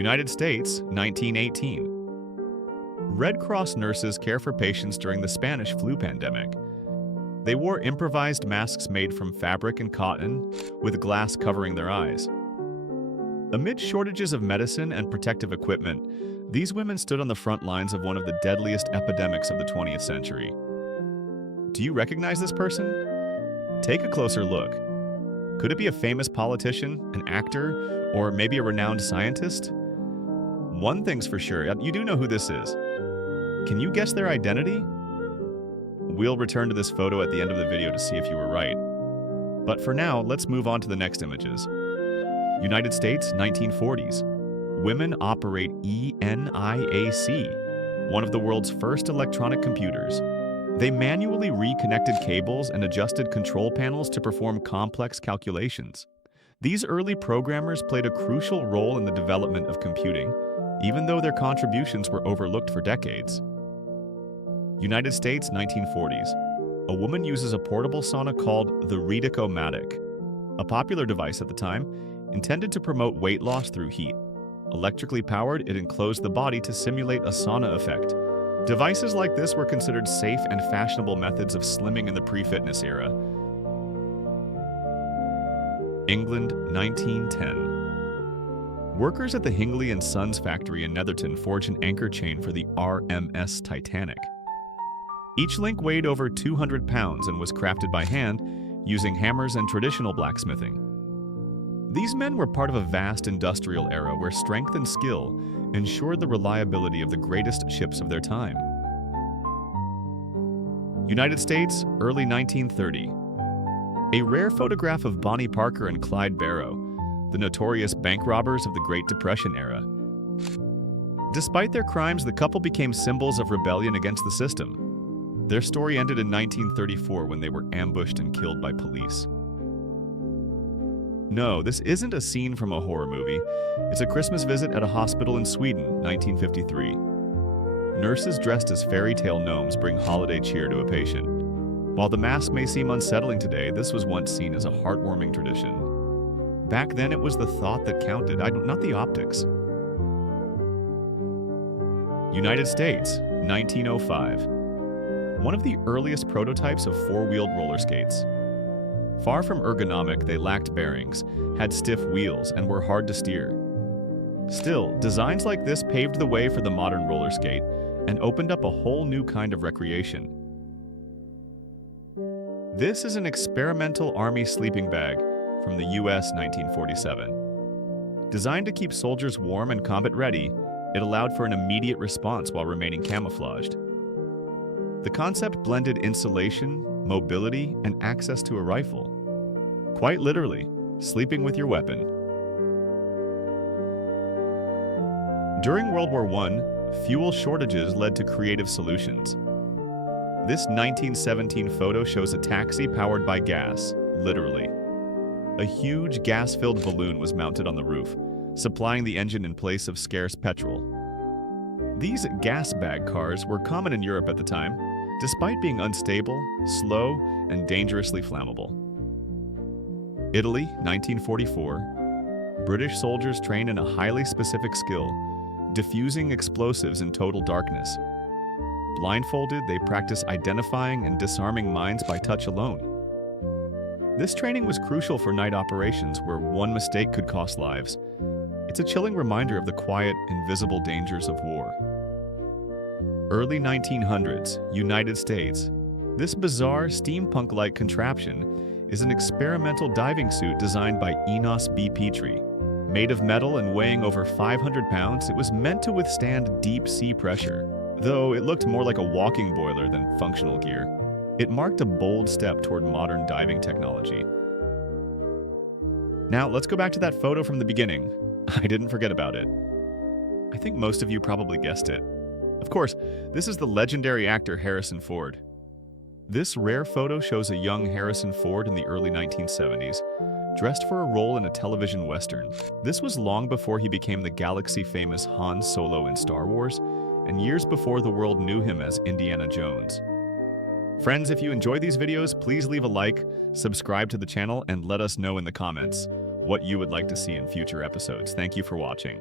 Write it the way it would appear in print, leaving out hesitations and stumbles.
United States, 1918. Red Cross nurses care for patients during the Spanish flu pandemic. They wore improvised masks made from fabric and cotton, with glass covering their eyes. Amid shortages of medicine and protective equipment, these women stood on the front lines of one of the deadliest epidemics of the 20th century. Do you recognize this person? Take a closer look. Could it be a famous politician, an actor, or maybe a renowned scientist? One thing's for sure, you do know who this is. Can you guess their identity? We'll return to this photo at the end of the video to see if you were right. But for now, let's move on to the next images. United States, 1940s. Women operate ENIAC, one of the world's first electronic computers. They manually reconnected cables and adjusted control panels to perform complex calculations. These early programmers played a crucial role in the development of computing, even though their contributions were overlooked for decades. United States, 1940s. A woman uses a portable sauna called the Redico-matic, a popular device at the time, intended to promote weight loss through heat. Electrically powered, it enclosed the body to simulate a sauna effect. Devices like this were considered safe and fashionable methods of slimming in the pre-fitness era. England, 1910. Workers at the Hingley & Sons factory in Netherton forged an anchor chain for the RMS Titanic. Each link weighed over 200 pounds and was crafted by hand using hammers and traditional blacksmithing. These men were part of a vast industrial era where strength and skill ensured the reliability of the greatest ships of their time. United States, early 1930. A rare photograph of Bonnie Parker and Clyde Barrow, the notorious bank robbers of the Great Depression era. Despite their crimes, the couple became symbols of rebellion against the system. Their story ended in 1934 when they were ambushed and killed by police. No, this isn't a scene from a horror movie. It's a Christmas visit at a hospital in Sweden, 1953. Nurses dressed as fairy tale gnomes bring holiday cheer to a patient. While the mask may seem unsettling today, this was once seen as a heartwarming tradition. Back then, it was the thought that counted, not the optics. United States, 1905. One of the earliest prototypes of four-wheeled roller skates. Far from ergonomic, they lacked bearings, had stiff wheels, and were hard to steer. Still, designs like this paved the way for the modern roller skate and opened up a whole new kind of recreation. This is an experimental army sleeping bag from the US 1947. Designed to keep soldiers warm and combat-ready, it allowed for an immediate response while remaining camouflaged. The concept blended insulation, mobility, and access to a rifle. Quite literally, sleeping with your weapon. During World War I, fuel shortages led to creative solutions. This 1917 photo shows a taxi powered by gas, literally. A huge gas-filled balloon was mounted on the roof, supplying the engine in place of scarce petrol. These gas bag cars were common in Europe at the time, despite being unstable, slow, and dangerously flammable. Italy, 1944. British soldiers trained in a highly specific skill, diffusing explosives in total darkness. Blindfolded, they practiced identifying and disarming mines by touch alone. This training was crucial for night operations where one mistake could cost lives. It's a chilling reminder of the quiet, invisible dangers of war. Early 1900s, United States. This bizarre steampunk-like contraption is an experimental diving suit designed by Enos B. Petrie. Made of metal and weighing over 500 pounds, it was meant to withstand deep sea pressure, though it looked more like a walking boiler than functional gear. It marked a bold step toward modern diving technology. Now, let's go back to that photo from the beginning. I didn't forget about it. I think most of you probably guessed it. Of course, this is the legendary actor Harrison Ford. This rare photo shows a young Harrison Ford in the early 1970s, dressed for a role in a television western. This was long before he became the galaxy-famous Han Solo in Star Wars, and years before the world knew him as Indiana Jones. Friends, if you enjoy these videos, please leave a like, subscribe to the channel, and let us know in the comments what you would like to see in future episodes. Thank you for watching.